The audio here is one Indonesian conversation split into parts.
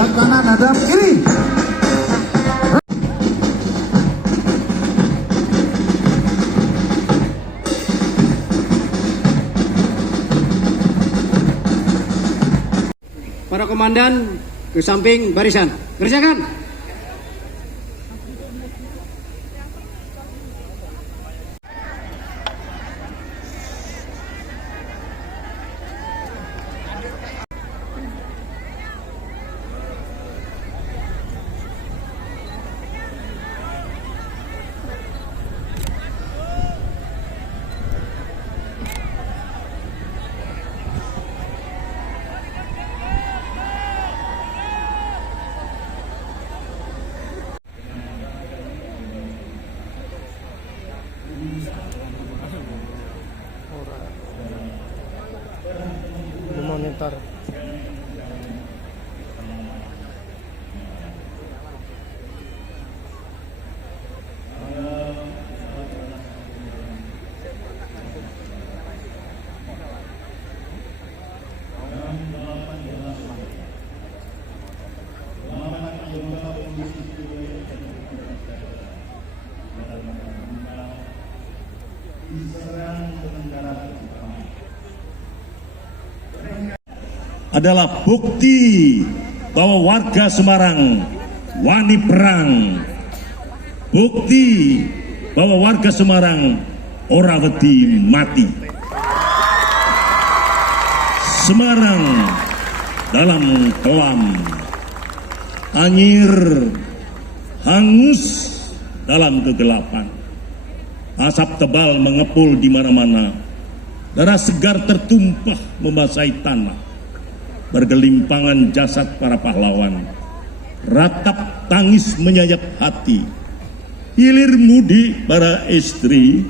hadap kanan, hadap kiri. Para komandan ke samping barisan. Kerjakan. Monitor. adalah bukti bahwa warga Semarang wani perang, bukti bahwa warga Semarang ora wedi mati. Semarang dalam kelam, Anyir hangus dalam kegelapan, asap tebal mengepul di mana-mana, darah segar tertumpah membasahi tanah, bergelimpangan jasad para pahlawan, ratap tangis menyayat hati, hilir mudik para istri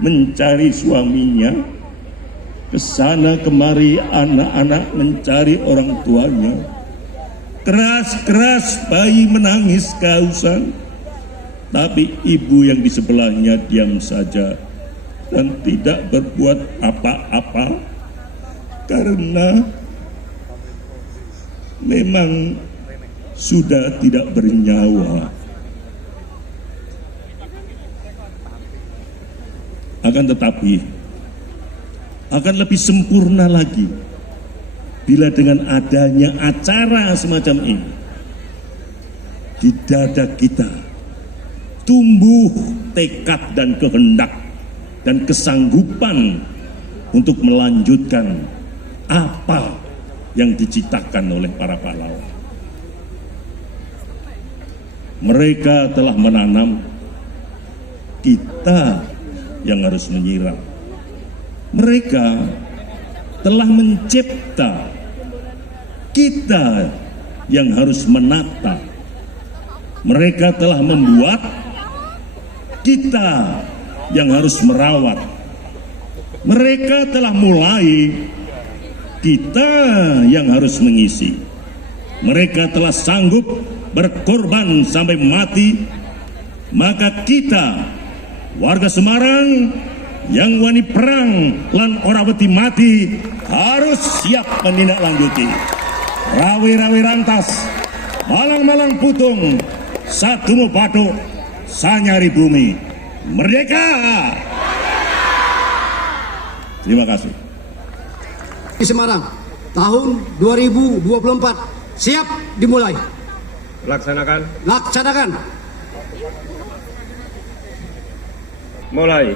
mencari suaminya, kesana kemari anak-anak mencari orang tuanya, keras-keras bayi menangis kehausan, tapi ibu yang di sebelahnya diam saja dan tidak berbuat apa-apa karena memang sudah tidak bernyawa. Akan tetapi akan lebih sempurna lagi bila dengan adanya acara semacam ini di dada kita tumbuh tekad dan kehendak dan kesanggupan untuk melanjutkan apa yang diciptakan oleh para pahlawan. Mereka telah menanam, kita yang harus menyiram. Mereka telah mencipta, kita yang harus menata. Mereka telah membuat, kita yang harus merawat. Mereka telah mulai, kita yang harus mengisi. Mereka telah sanggup berkorban sampai mati, maka kita warga Semarang yang wani perang lan ora wedi mati harus siap menindaklanjuti. Rawi-rawi rantas, malang-malang putung, sadumu bathuk, sanyari bumi. Merdeka! Terima kasih. Di Semarang tahun 2024 siap dimulai. Laksanakan. Laksanakan. Mulai.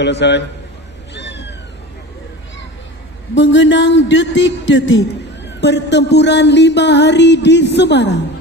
Selesai. Mengenang detik-detik pertempuran 5 hari di Semarang.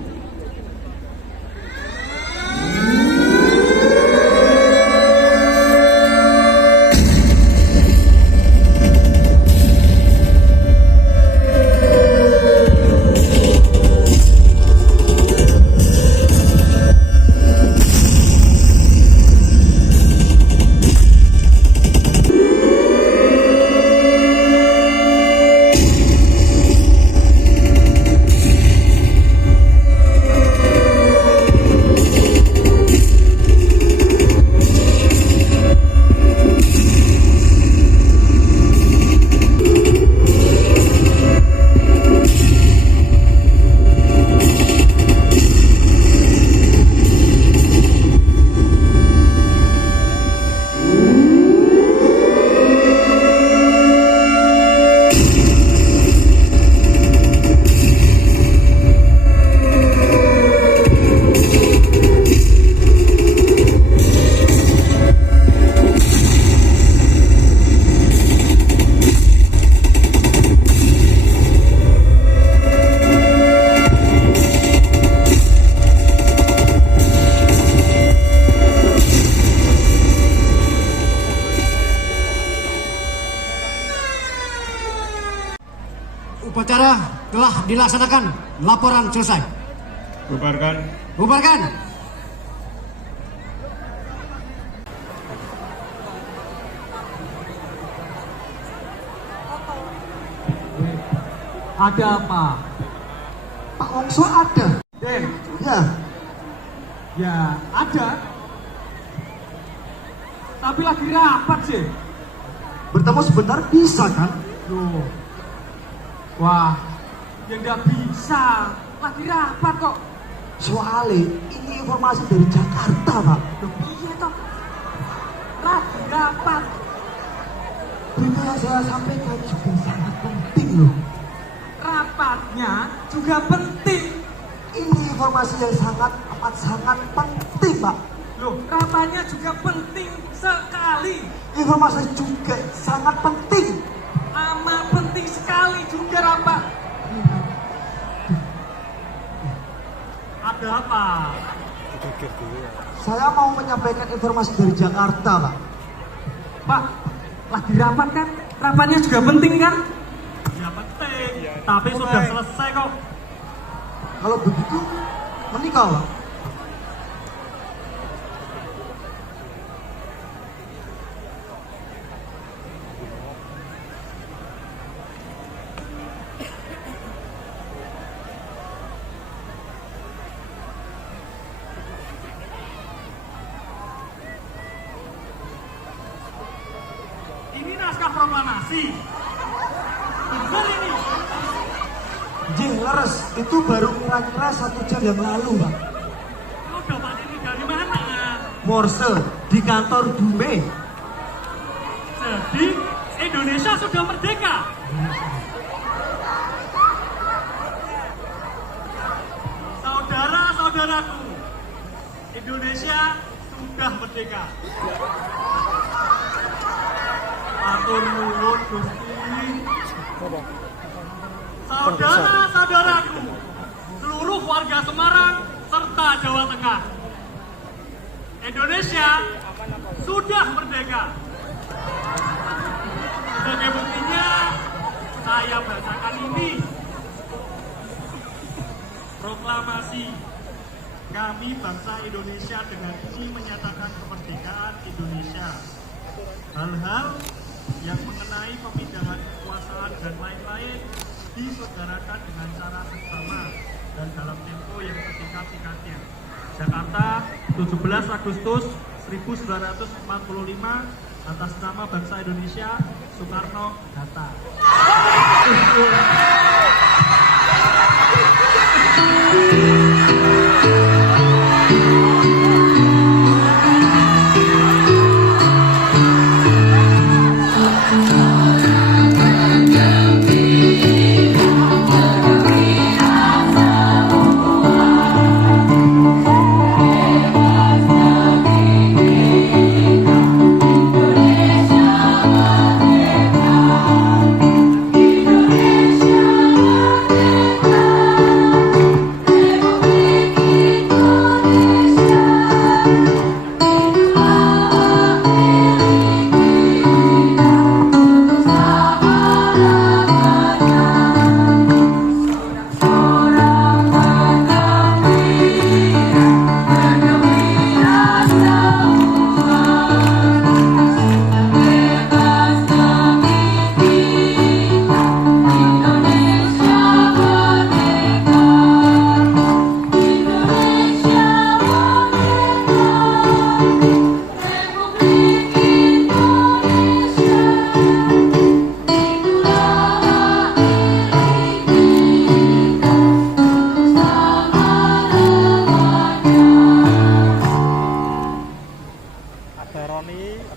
Upacara telah dilaksanakan. Laporan selesai. Bubarkan. Bubarkan. Ada apa? Pak Wongso ada. Den, Ya, ya ada. Tapi lagi rapat sih. bertemu sebentar bisa kan? Loh. Wah, ya nggak bisa. Lagi rapat kok. Soalnya ini informasi dari Jakarta, Pak. Loh, iya toh. Lagi rapat. Berita yang saya sampaikan juga sangat penting loh. Rapatnya juga penting. Ini informasi yang sangat penting, Pak. Loh, rapatnya juga penting sekali. Informasi juga sangat penting. Amat penting sekali juga rapat. Ada apa? Saya mau menyampaikan informasi dari Jakarta, Pak. Pak, lagi rapat kan? Rapatnya juga penting kan? Ya penting, tapi sudah selesai kok. Kalau begitu, menikah, Pak. Ini naskah proklamasi. Benar ini. Jih, leres. Itu baru kira-kira 1 jam yang lalu, Pak. Kau dapat ini dari mana? Morse di kantor Dume. Jadi Indonesia sudah merdeka. Saudara-saudaraku, Indonesia sudah merdeka. Atur nuwun Gusti. Saudara-saudaraku, seluruh warga Semarang serta Jawa Tengah, Indonesia sudah merdeka. Sebagai buktinya, saya bacakan ini. Proklamasi. Kami bangsa Indonesia dengan ini menyatakan kemerdekaan Indonesia. Hal-hal yang mengenai pemindahan kekuasaan dan lain-lain diselenggarakan dengan cara seksama dan dalam tempo yang sesingkat-singkatnya. Jakarta, 17 Agustus 1945, atas nama bangsa Indonesia, Soekarno Hatta.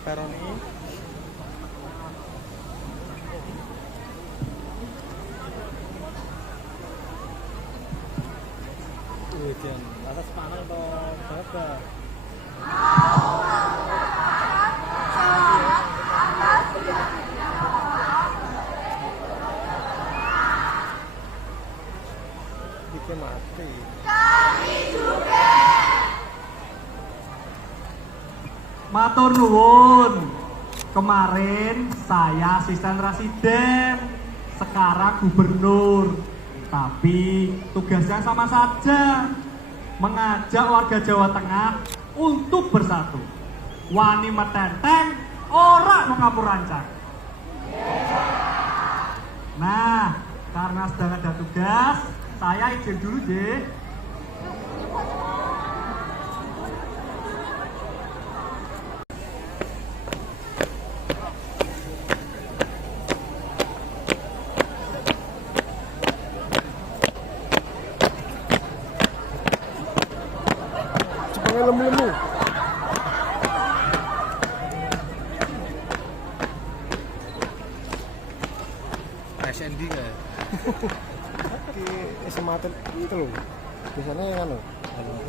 Peroni. Hujan atas panel atau berapa? Bikin mati. Matur nuwun. Kemarin saya asisten residen, sekarang gubernur. Tapi tugasnya sama saja, mengajak warga Jawa Tengah untuk bersatu. Wani metenteng, ora mengapur rancang. Nah, karena sedang ada tugas, saya izin dulu deh. Lemu-lemu. SND kan? Oke, SMA itu loh. Biasanya yang anu,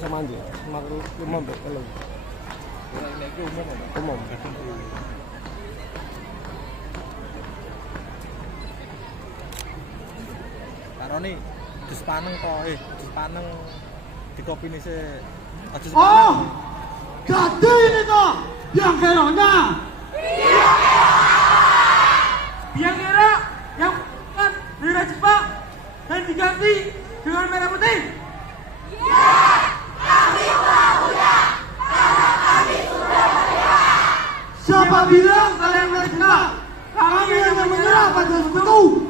sama aja, semakin umum kalau. Umum. Karoni, jus paneng toh, jus paneng di kopi ini sih. Oh, ganti ini toh, yang keronya. Yang kira, yang kan merah Jepang dan diganti dengan merah putih. Siapa bilang kalian menyerah? Kami hanya menyerah pada sekutu.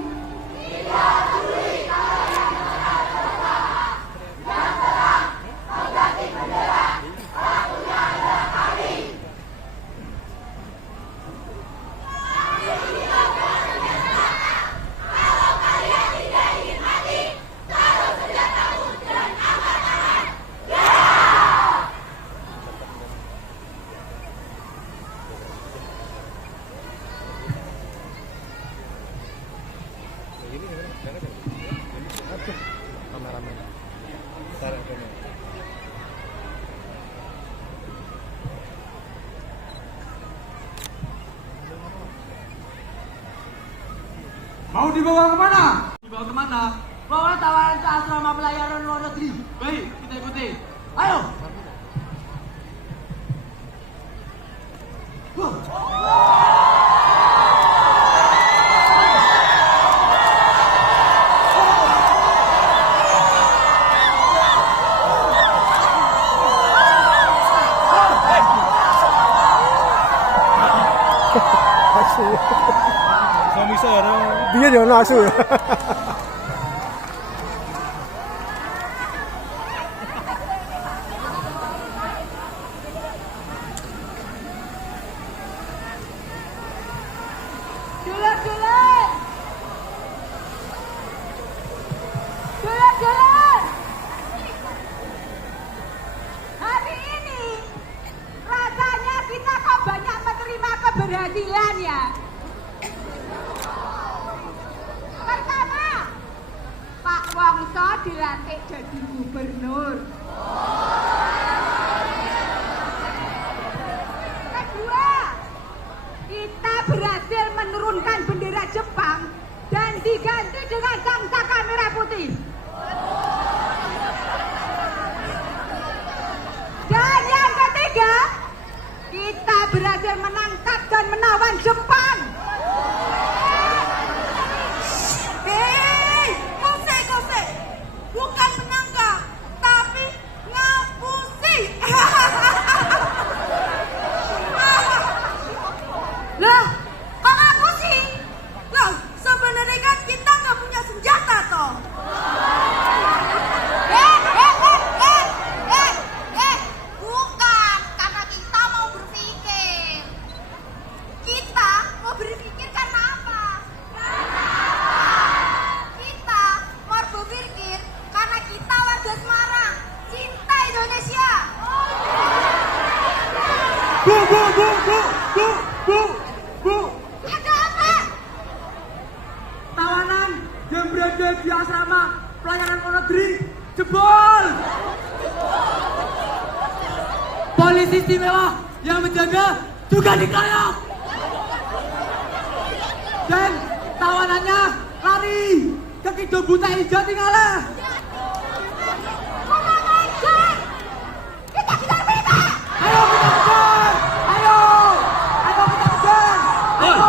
Mau dibawa kemana? Dibawa kemana? Bawa tawaran ke asrama pelayaran luar negeri. Baik, kita ikuti. Ayo. Dia jangan asu ya. keberhasilan ya. Pertama, Pak Wongso dilantik jadi gubernur. Kedua, kita berhasil menurunkan bendera Jepang dan diganti dengan sangsaka merah putih. Dan yang ketiga, kita berhasil menangkap dan menawan Jepang. Hei, kose, bukan menangkap, tapi ngapusi. Lah, kok ngapusi? Lah, sebenarnya kan kita nggak punya senjata toh. Bukan, karena kita mau berpikir. Kita mau berpikir karena apa? Kita mau berpikir karena kita warga Semarang, cinta Indonesia. Bu. Ada apa? Tawanan yang berada di asrama pelayaran Monodri jebol. Polisi istimewa yang menjaga juga dikeroyok. Dan tawanannya lari ke Kidul Buta Hijau tinggalah. Kurang ajar. Kita kejar mereka. Ayo kita kejar. Ayo kita kejar. Ayo.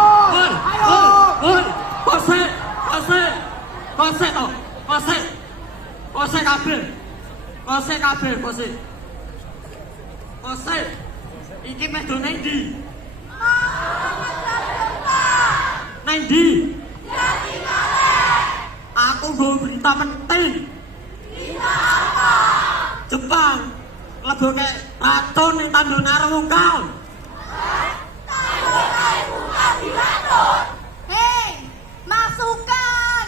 Kose, iki meh do nang ndi? Nang ndi? Aku nggo berita penting. Berita apa? Jepang leboke racun ning Tanjung Narungkal. Hei, masukan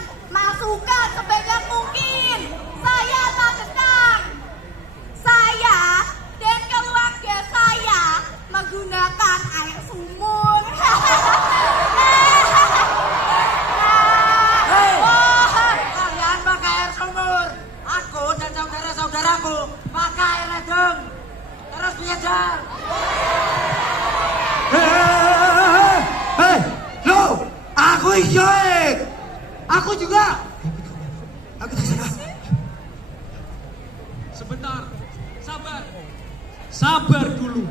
sebanyak mungkin. Saya tak sedang. Saya dan keluarga saya menggunakan air sumur. Kalian pakai air sumur. Aku dan saudara-saudaraku pakai air ledeng. Terus belajar. Lo, aku iso. Aku juga. Aku tak salah. Sebentar, sabar dulu.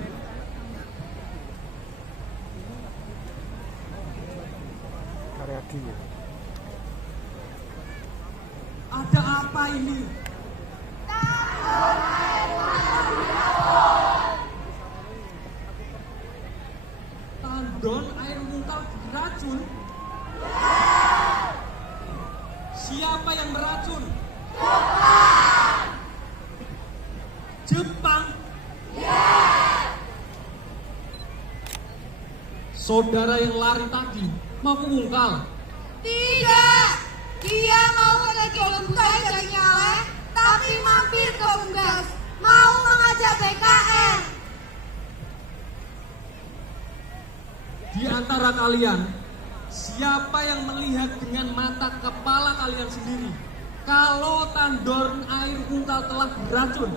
Karyadi ya. Ada apa ini? Tandon air muntah diracun? Siapa yang meracun? Jepang. Saudara yang lari tadi mau mengungkal. Tidak, dia mau lagi Unggas dan Nyale, tapi mampir ke Unggas, mau mengajak BKN. Di antara kalian, siapa yang melihat dengan mata kepala kalian sendiri kalau tandon air untal telah beracun?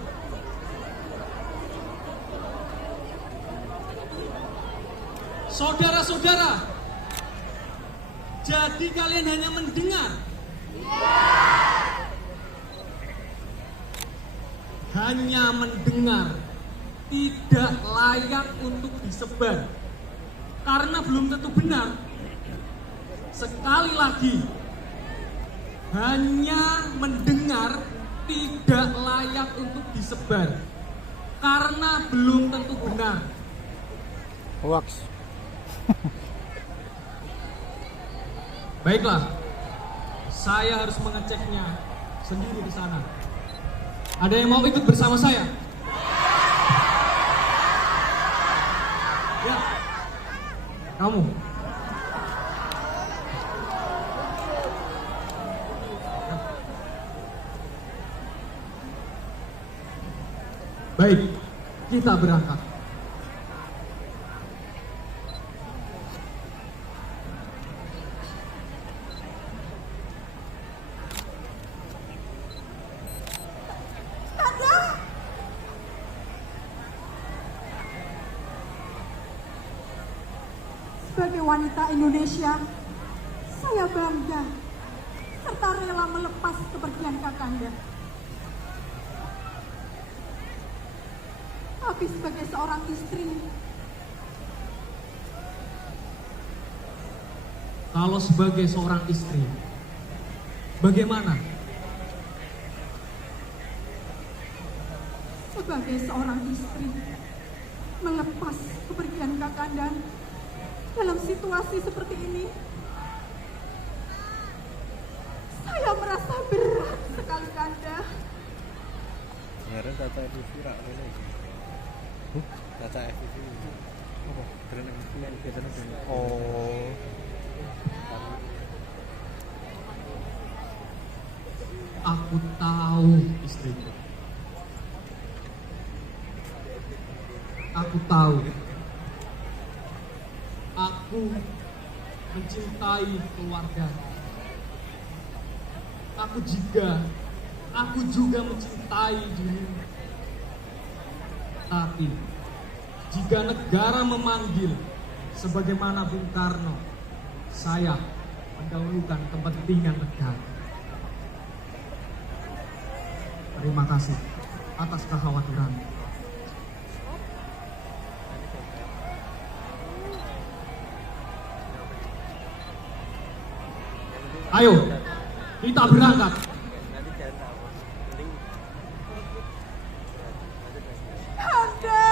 Saudara-saudara, jadi kalian hanya mendengar? Hanya mendengar, tidak layak untuk disebar. Karena belum tentu benar. Sekali lagi, hanya mendengar, tidak layak untuk disebar. Karena belum tentu benar. Hoax. Baiklah, saya harus mengeceknya sendiri di sana. Ada yang mau ikut bersama saya? Ya, kamu. Baik, kita berangkat. Sebagai wanita Indonesia, saya bangga serta rela melepas kepergian Kakanda. Tapi sebagai seorang istri, Kalau sebagai seorang istri, bagaimana? sebagai seorang istri, melepas kepergian Kakanda dalam situasi seperti ini, saya merasa berat sekali, Kanda. Kemarin data FPV rak ini. Data FPV itu apa? Keren yang biasanya banyak. Oh. Aku tahu istriku. Aku tahu. Aku mencintai keluarga. Aku juga mencintai dirimu. Tapi jika negara memanggil sebagaimana Bung Karno, saya mendahulukan kepentingan negara. Terima kasih atas kekhawatiran. Ayo, kita berangkat. Kanda.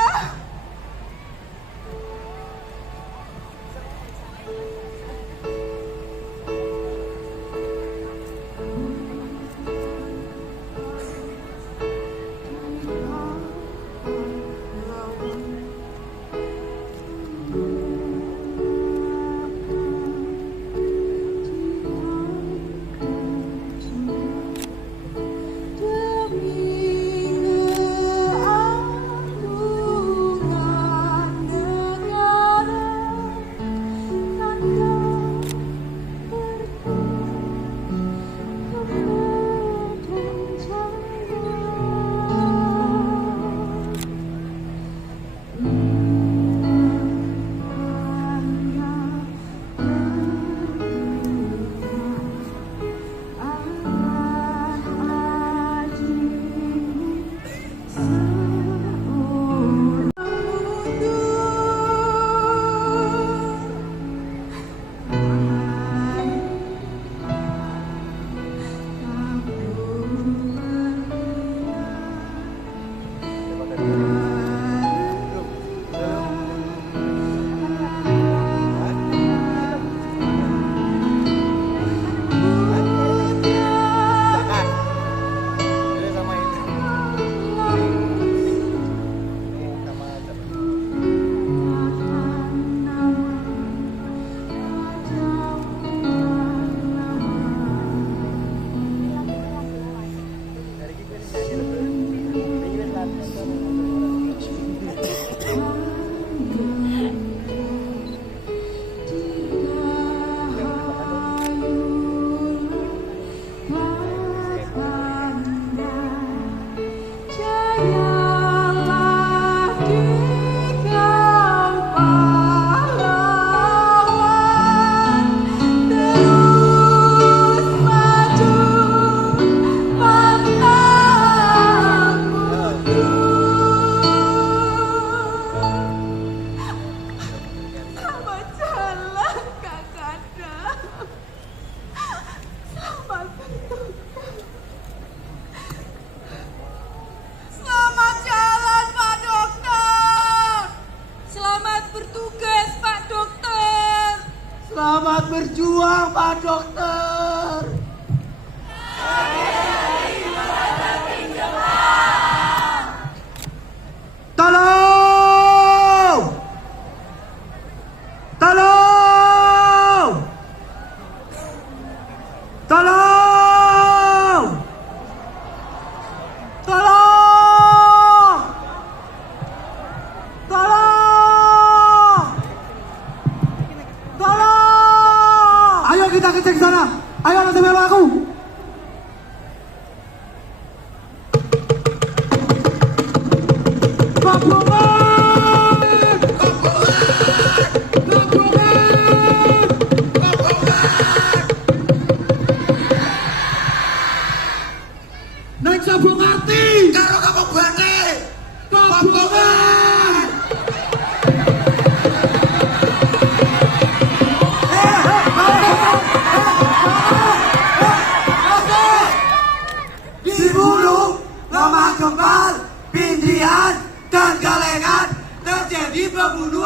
Selamat jalan, Pak Dokter. Selamat bertugas, Pak Dokter. Selamat berjuang, Pak Dokter. Tolong! Tolong! Tolong! Tolong! Tolong! Tolong! Ayo kita cek sana. Ayo langsung bela aku. Pak Bunga!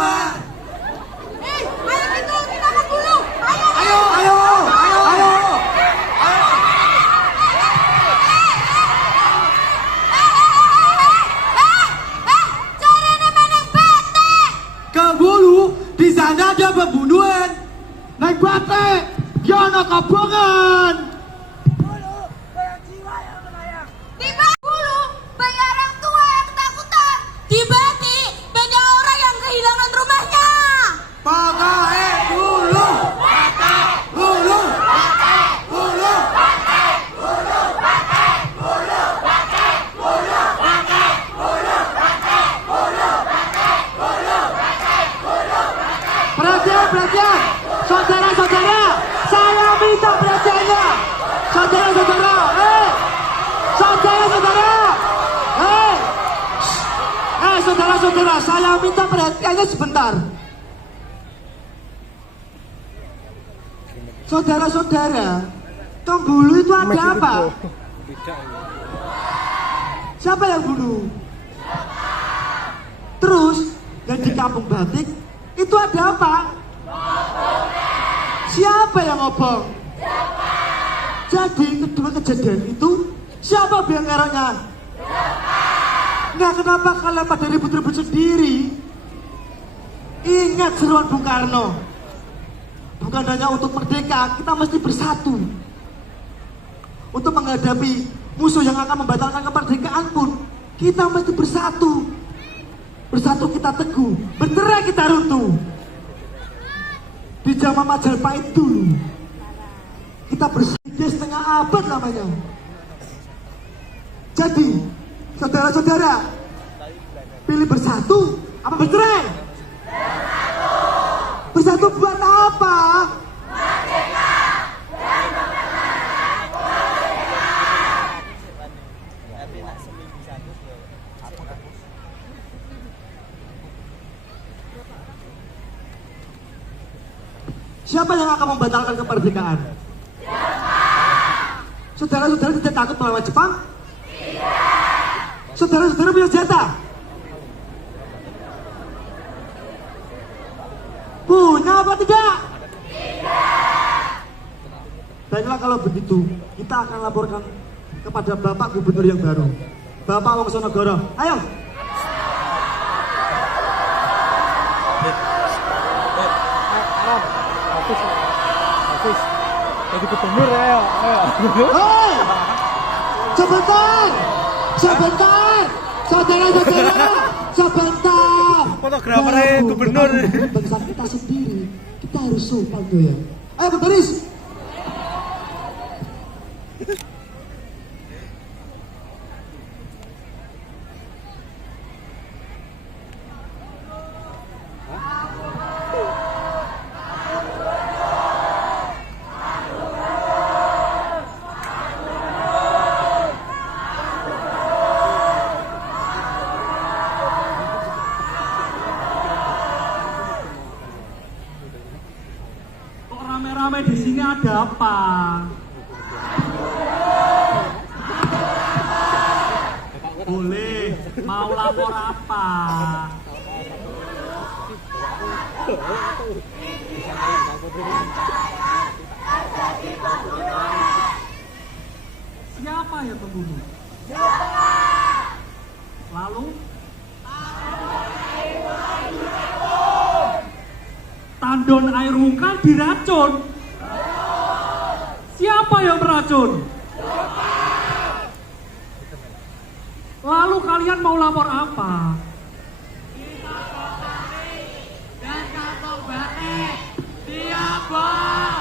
semua. Ayo gitu, kita berburu. Ayo. Caranya menang bete. Kebulu di sana ada pembunuhan. Naik batek, dia anak kabongan. Tiba dulu, banyak orang tua yang ketakutan. Tiba-tiba banyak orang yang kehilangan rumahnya. Pakai bulu. Perhatian, saudara-saudara, saya minta perhatiannya. Saudara-saudara, saudara-saudara, saya minta perhatiannya sebentar. Saudara-saudara, Kembulu itu ada apa? Siapa yang bunuh? Terus, dan di kampung batik itu ada apa? Siapa yang ngobong? Jadi kedua kejadian itu siapa biangkeranya? Nah, kenapa kalian pada ribut-ribut sendiri? Ingat seruan Bung Karno. Bukan hanya untuk merdeka, kita mesti bersatu. Untuk menghadapi musuh yang akan membatalkan kemerdekaan pun, kita mesti bersatu. Bersatu kita teguh, bercerai kita runtuh. Di zaman Majapahit dulu, kita bersatu setengah abad lamanya. Jadi, saudara-saudara, pilih bersatu apa bercerai? Bersatu buat apa? Merdeka dan siapa yang akan membatalkan kemerdekaan? Saudara-saudara tidak takut melawan Jepang? Tidak. Saudara-saudara punya senjata? Punya apa tidak? Tidak. Baiklah, kalau begitu kita akan laporkan kepada Bapak Gubernur yang baru, Bapak Wongsonegoro. Ayo. Hafiz, jadi gubernur ayo. Hei, sebentar, saudara-saudara, sebentar. Fotografernya gubernur. Bangsa kita sendiri, kita harus sopan tuh ya. Ayo berbaris. Rame-rame di sini ada apa? Boleh, mau lapor apa? Siapa yang pembunuh? Lalu? Tandon air muka diracun. Siapa yang meracun? Lalu kalian mau lapor apa? Dan kampung batik diobong.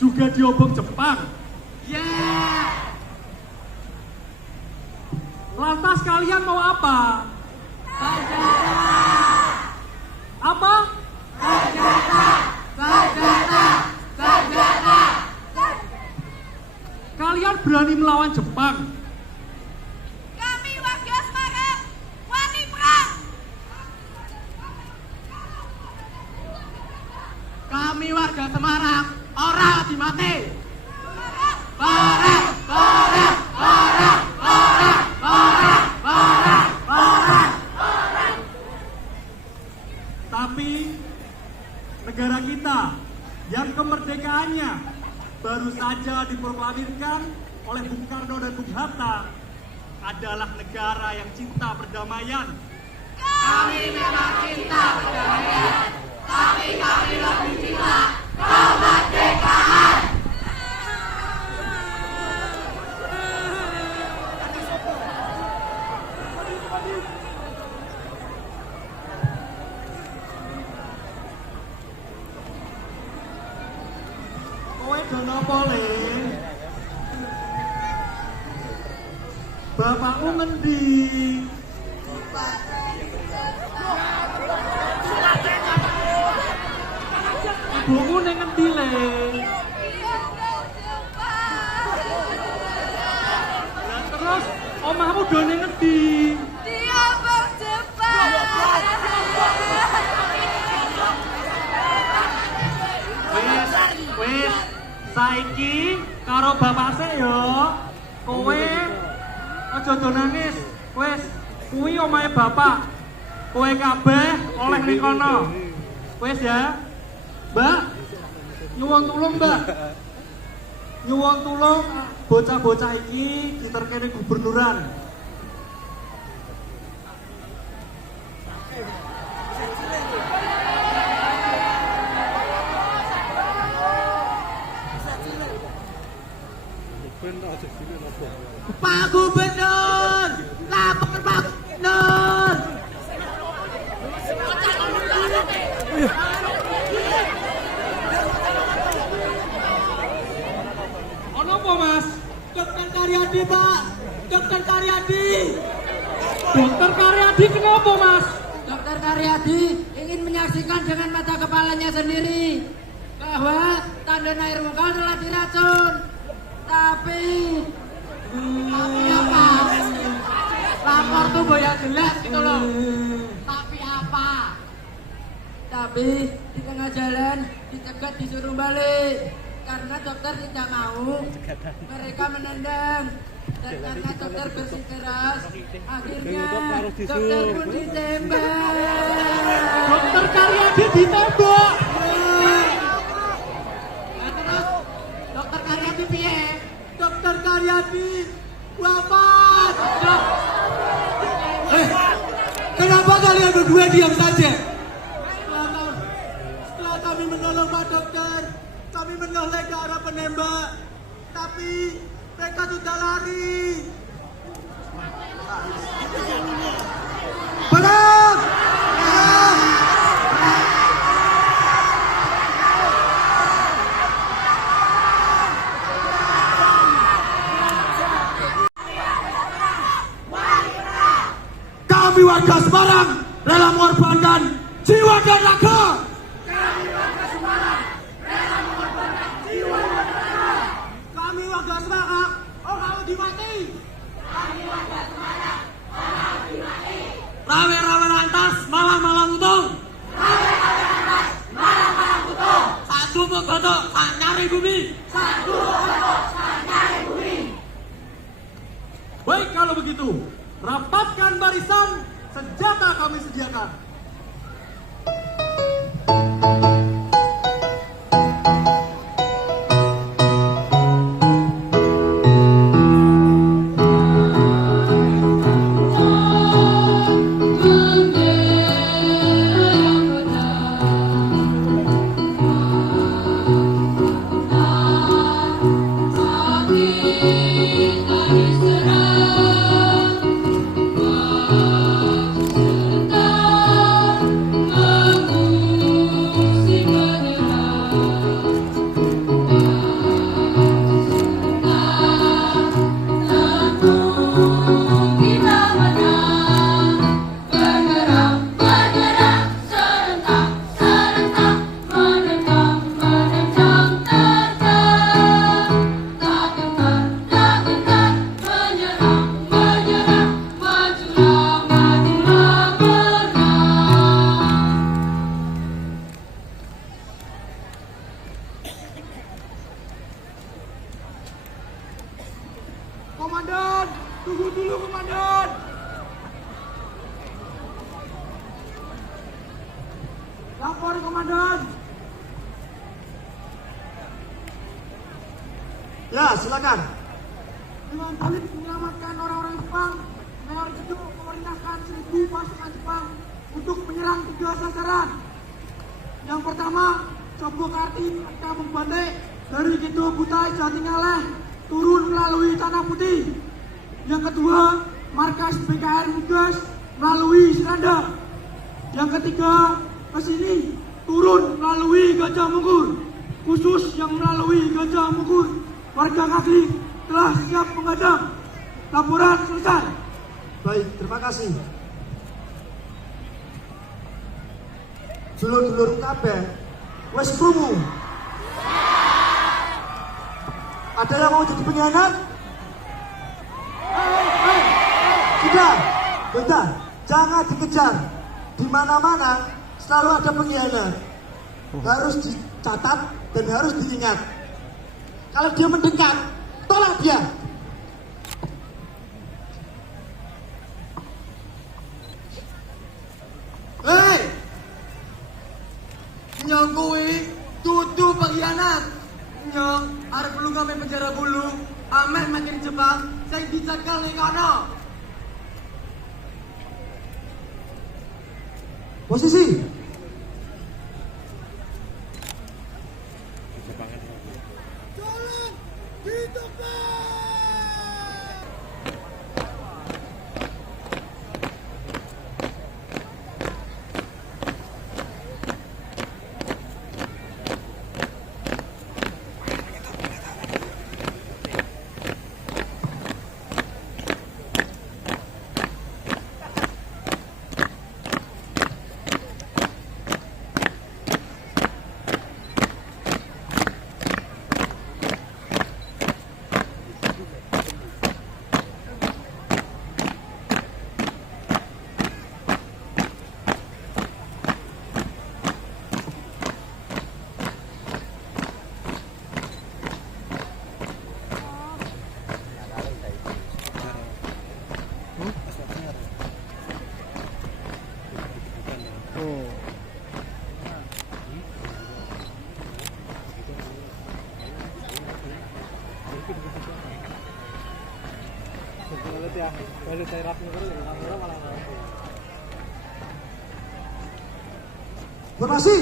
Juga diobong Jepang. Lantas kalian mau apa? Apa? Kalian berani melawan Jepang? Kami warga Semarang, wani perang. Kami warga Semarang, ora dimati. Tapi negara kita yang kemerdekaannya baru saja diproklamirkan oleh Bung Karno dan Bung Hatta adalah negara yang cinta perdamaian. Kami memang cinta perdamaian, tapi kami lebih cinta kemerdekaan. Kowe dono pole. Bapakmu ngendi? Ibumu ning ngendi le? Lah terus omahmu do ning ngendi? Dia berdepan. Wis saiki karo bapak sik yo. Kowe aja do nangis. Wis kuwi omahe bapak. Kowe kabeh oleh ning kono. Wis ya. Mbak, nyuwun tulung Mbak. Nyuwun tulung bocah-bocah iki diterkene gubernuran. Pak Gubernur, lapor Pak Gubernur. Ono apa Mas? Dokter Karyadi Pak, Dokter Karyadi. Dokter Karyadi kenapa Mas? Dokter Karyadi ingin menyaksikan dengan mata kepalanya sendiri bahwa tandon air muka telah diracun. Tapi apa? Lapor tuh boya jelas gitu loh. Tapi apa? Tapi di tengah jalan dicegat disuruh balik karena dokter tidak mau. Mereka menendang. Dan karena dokter bersikeras, akhirnya dokter pun ditembak. Dokter Karyadi ditembak. Nah, terus dokter Karyadi piye? Dokter Karyadi wafat. Kenapa kalian berdua diam saja? Setelah kami menolong Pak Dokter, kami menoleh ke arah penembak, tapi mereka sudah lari. Perang! Kami warga Semarang rela mengorbankan jiwa dan raga. Kami warga Semarang orang dimati. Rawe-rawe lantas malah untung. Satu menggodok sak nyari bumi. Baik kalau begitu, rapatkan barisan, senjata kami sediakan. Serang, mari komandan. Ya, silakan. Dengan balik menyelamatkan orang-orang Jepang, Mayor Jedo memerintahkan 1.000 pasukan Jepang untuk menyerang 3 sasaran. Yang pertama, Cobo Kartin Kampung Bante dari Gitu Butai Jatingaleh turun melalui Tanah Putih. Yang kedua, markas BKR Mugas melalui Seranda. Yang ketiga, ke sini turun melalui Gajah Mungkur. Khusus yang melalui Gajah Mungkur, warga Kaglik telah siap menghadang. Laporan selesai. Baik, terima kasih. Dulur-dulur kabeh wis krungu. Ada yang mau jadi pengkhianat? Sudah, bentar, jangan dikejar. Di mana-mana selalu ada pengkhianat. Harus dicatat dan harus diingat. Kalau dia mendekat, tolak dia. Hei! Nyong kuwi dudu pengkhianat. Nyong arep lu ngame penjara bulung, ameh makin Jepang, sing dicekal ning kono. Posisi. Tolong hidupkan! Formasi.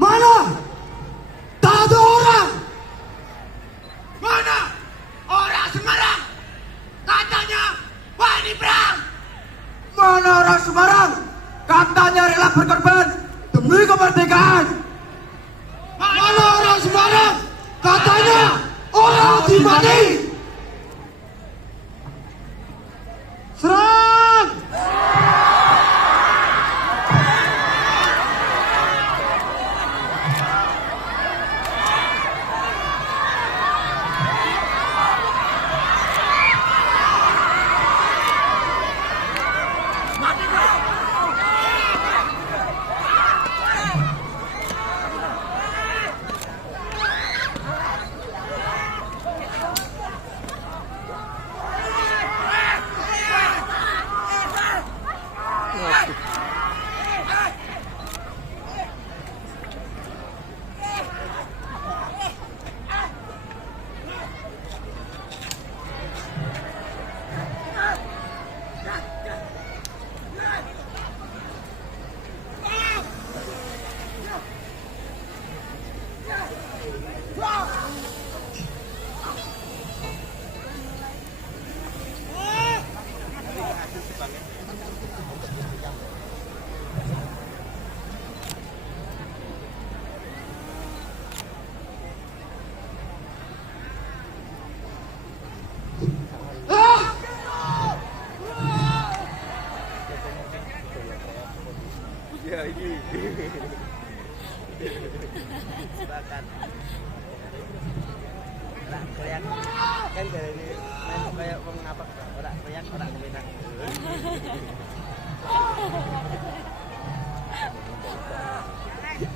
Mana? Tak ada orang. Mana? Orang Semarang. Katanya wani perang. Mana orang Semarang? Katanya rela berkorban demi kemerdekaan. Mana orang Semarang? Katanya orang dimati. Serang!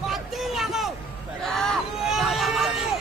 Mati lah kau. Saya mati.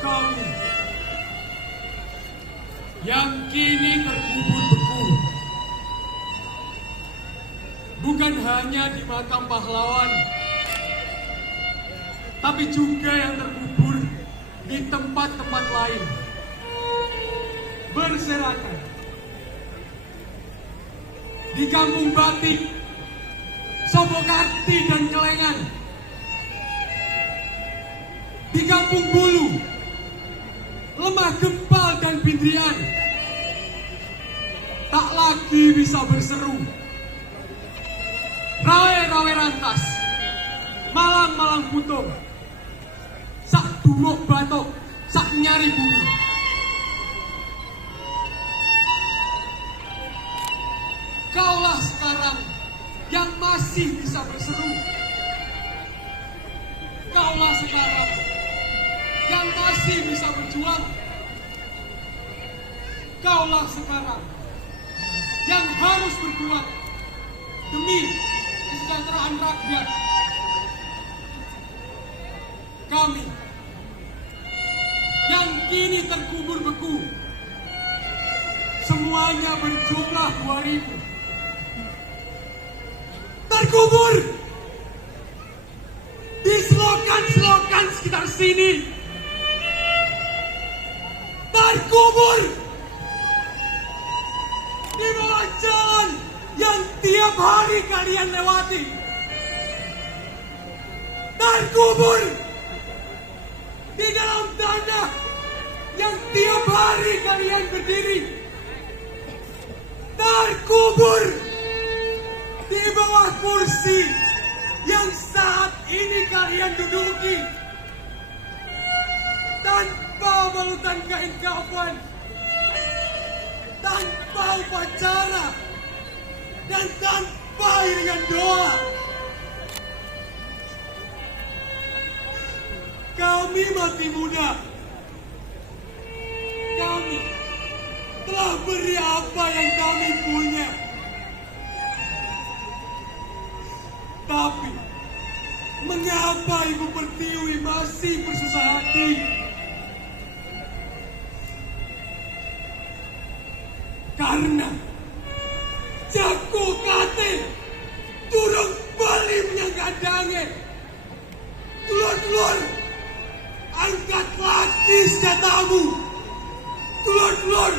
Kami yang kini terkubur beku bukan hanya di makam pahlawan, tapi juga yang terkubur di tempat-tempat lain berserakan di Kampung Batik, Sobokarti dan Kelengan, di Kampung Bulu, Lemah Gempal dan Bindrian, tak lagi bisa berseru. Rawe-rawe rantas, malang-malang putung, sak dumuk batok, sak nyari bumi. Kaulah sekarang yang masih bisa berseru. Kaulah sekarang yang masih bisa berjuang. Kaulah sekarang yang harus berjuang demi kesejahteraan rakyat. Kami yang kini terkubur beku, semuanya berjumlah 2.000. Terkubur di selokan-selokan sekitar sini. Terkubur di bawah jalan yang tiap hari kalian lewati. Terkubur di dalam tanah yang tiap hari kalian berdiri. Terkubur di bawah kursi yang saat ini kalian duduki. Tanpa balutan kain kafan, tanpa upacara, dan tanpa iringan doa. Kami masih muda. Kami telah beri apa yang kami punya. Tapi mengapa Ibu Pertiwi masih bersusah hati? Karena Jago Kate turun bali menyanggadange. Dulur-dulur, angkat lagi senjatamu. Dulur-dulur,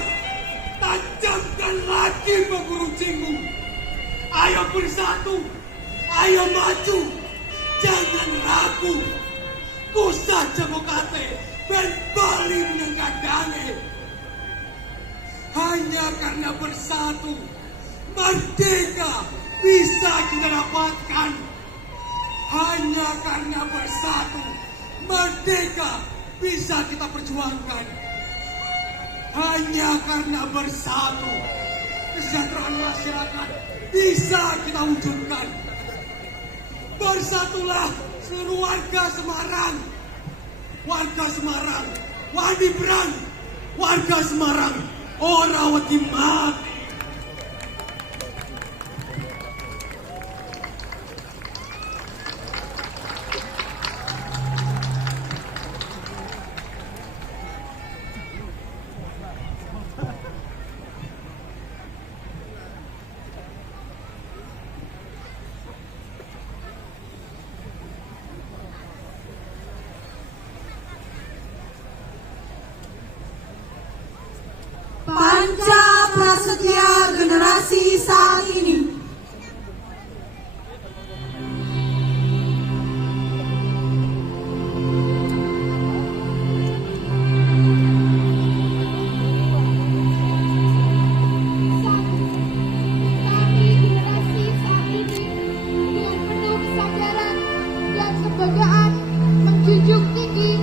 tajamkan lagi pengurucingmu. Ayo bersatu, ayo maju, jangan ragu. Kusah Jago Kate ben bali menyanggadange. Hanya karena bersatu, merdeka bisa kita dapatkan. Hanya karena bersatu, merdeka bisa kita perjuangkan. Hanya karena bersatu, kesejahteraan masyarakat bisa kita wujudkan. Bersatulah seluruh warga Semarang. Warga Semarang, wani berang. Warga Semarang, ora wedi mati. setia generasi saat ini. Kami generasi saat ini dengan penuh kesadaran dan kebanggaan menjunjung tinggi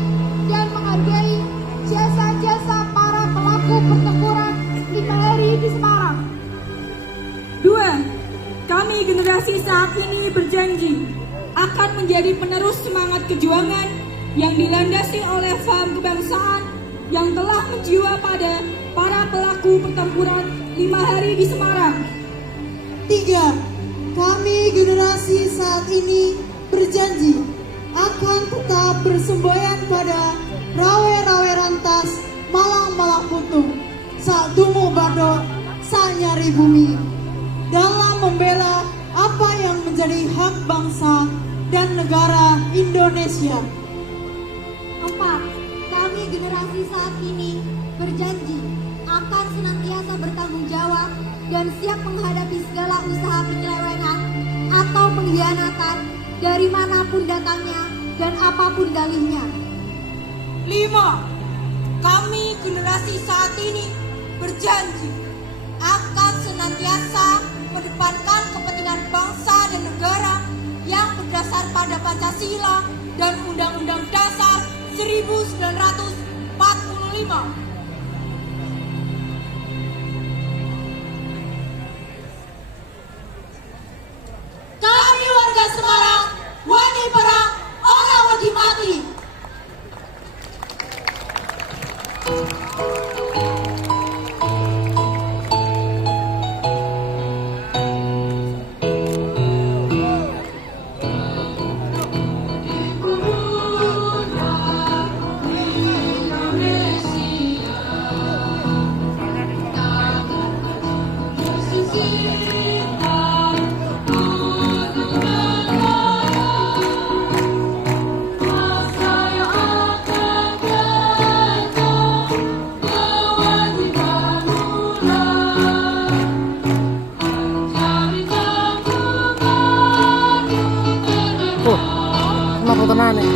dan menghargai jasa-jasa para pelaku pertempuran 5 hari di Semarang. 2. Kami generasi saat ini berjanji akan menjadi penerus semangat perjuangan yang dilandasi oleh paham kebangsaan yang telah menjiwa pada para pelaku pertempuran 5 hari di Semarang. 3. Kami generasi saat ini berjanji akan tetap bersemboyan pada rawe-rawe rantas malang-malang putung saat dungu badok saat nyari bumi dalam membela apa yang menjadi hak bangsa dan negara Indonesia. 4. Kami generasi saat ini berjanji akan senantiasa bertanggung jawab dan siap menghadapi segala usaha penyelewengan atau pengkhianatan dari manapun datangnya dan apapun dalihnya. 5. Kami generasi saat ini berjanji akan senantiasa mengedepankan kepentingan bangsa dan negara yang berdasar pada Pancasila dan Undang-Undang Dasar 1945. Kami warga Semarang, wani perang, orang wajib mati. Kenapa tenang nih?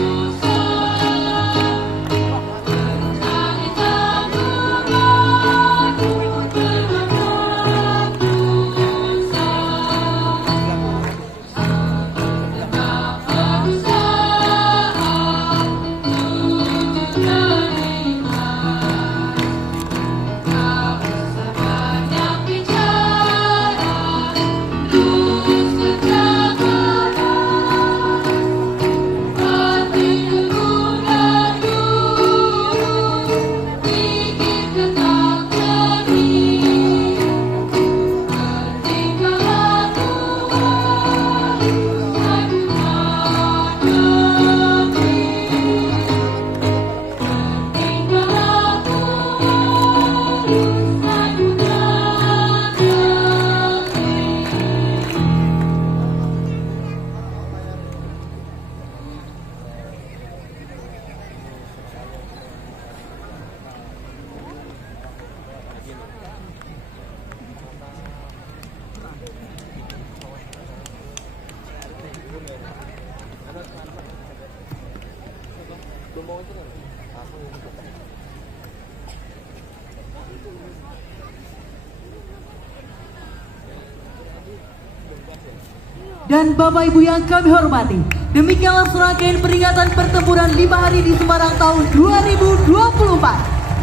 Dan Bapak Ibu yang kami hormati, demikianlah serangkaian peringatan pertempuran 5 hari di Semarang tahun 2024.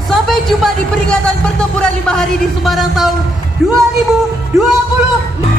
Sampai jumpa di peringatan pertempuran 5 hari di Semarang tahun 2020.